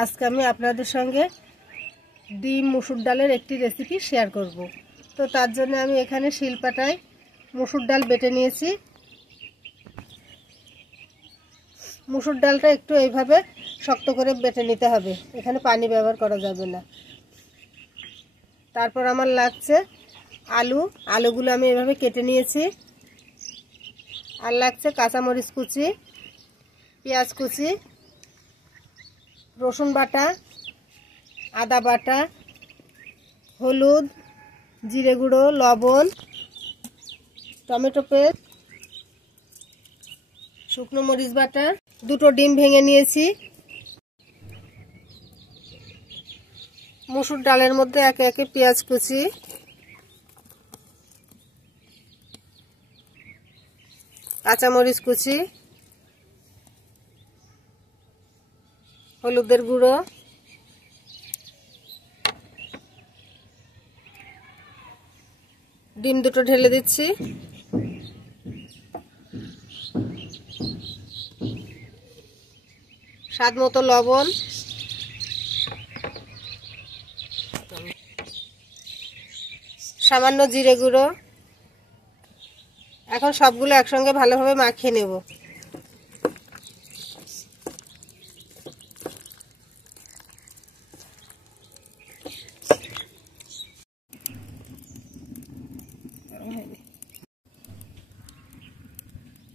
আজকে আমি আপনাদের সঙ্গে ডিম মসুর ডালের একটি রেসিপি শেয়ার করব। তো তার জন্য আমি এখানে শিলপাটায় মসুর ডাল বেটে নিয়েছি। মসুর ডালটা একটু এইভাবে শক্ত করে বেটে নিতে হবে, এখানে পানি ব্যবহার করা যাবে না। তারপর আমার লাগছে আলুগুলো আমি এভাবে কেটে নিয়েছি। আর লাগছে কাঁচামরিচ কুচি, পেঁয়াজ কুচি, রসুন বাটা, আদা বাটা, হলুদ, জিরে গুঁড়ো, লবণ, টমেটো পেস্ট, শুকনো মরিচ বাটা, দুটো ডিম ভেঙে নিয়েছি। মসুর ডালের মধ্যে একে একে পেঁয়াজ কুচি, কাঁচামরিচ কুচি, হলুদের গুঁড়ো, ডিম দুটো ঢেলে দিচ্ছি। স্বাদ মতো লবণ, সামান্য জিরে গুঁড়ো। এখন সবগুলো একসঙ্গে ভালোভাবে মাখিয়ে নেব।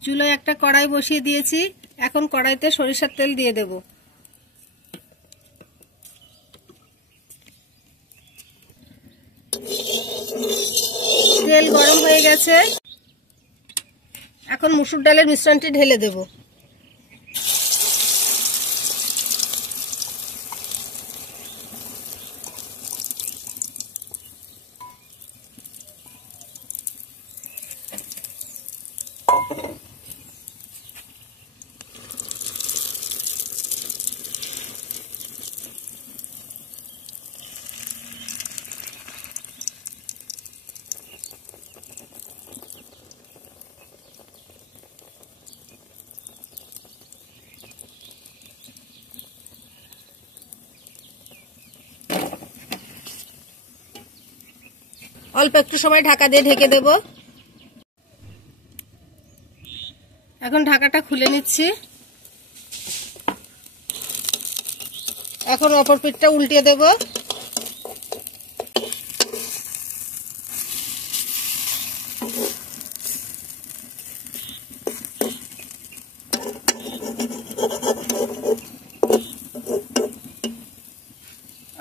চুলায় একটা কড়াই বসিয়ে দিয়েছি। এখন কড়াইতে সরিষার তেল দিয়ে দেব। তেল গরম হয়ে গেছে। এখন মসুর ডালের মিশ্রণটি ঢেলে দেব। অল্প একটু সময় ঢাকা দিয়ে ঢেকে দেব। এখন ঢাকাটা খুলে নিচ্ছি। এখন অপর পিঠটা উল্টিয়ে দেব।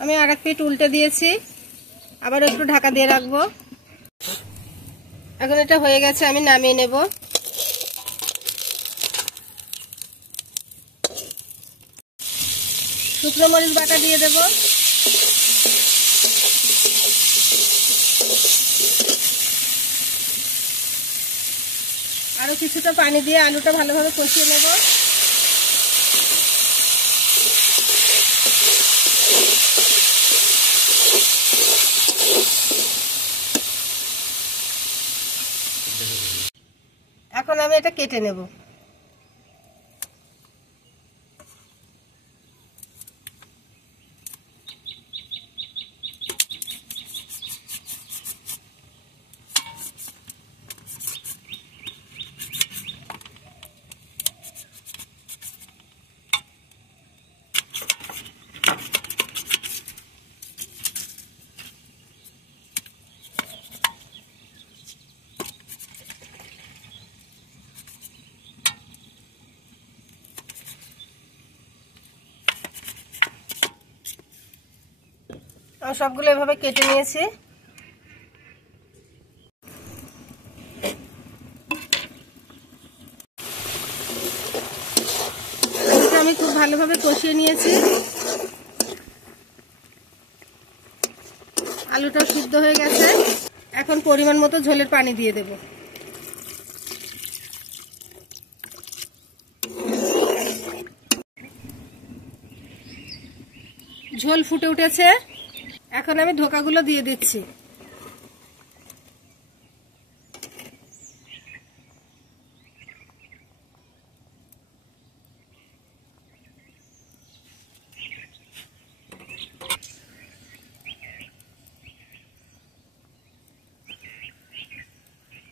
আমি আরেক পিঠ উল্টে দিয়েছি, আবার একটু ঢাকা দিয়ে রাখবো। এখন এটা হয়ে গেছে, আমি নামিয়ে নেব। শুকনো মরিচ বাটা দিয়ে দেব। আরো কিছুটা পানি দিয়ে আলুটা ভালোভাবে কষিয়ে নেব। এখন আমি এটা কেটে নেব। সবগুলো এভাবে কেটে নিয়েছি। আলুটা আমি খুব ভালোভাবে কষিয়ে নিয়েছি। আলুটা সিদ্ধ হয়ে গেছে। এখন পরিমাণ মতো ঝোলের পানি দিয়ে দেব। ঝোল ফুটে উঠেছে। এখন আমি ধোকাগুলো দিয়ে দিচ্ছি।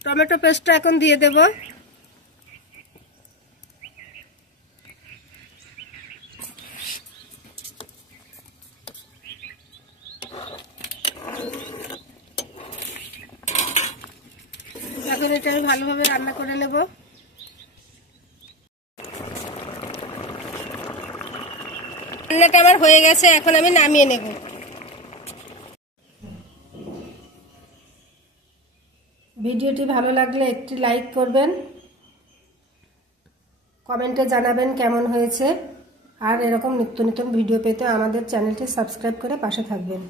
টমেটো পেস্টটা এখন দিয়ে দেব। এখন এটা আমি ভালোভাবে রান্না করে নেব। রান্নাটা আমার হয়ে গেছে, এখন আমি নামিয়ে নেব। ভিডিওটি ভালো লাগলে একটি লাইক করবেন, কমেন্টে জানাবেন কেমন হয়েছে, আর এরকম নিত্য নতুন ভিডিও পেতে আমাদের চ্যানেলটি সাবস্ক্রাইব করে পাশে থাকবেন।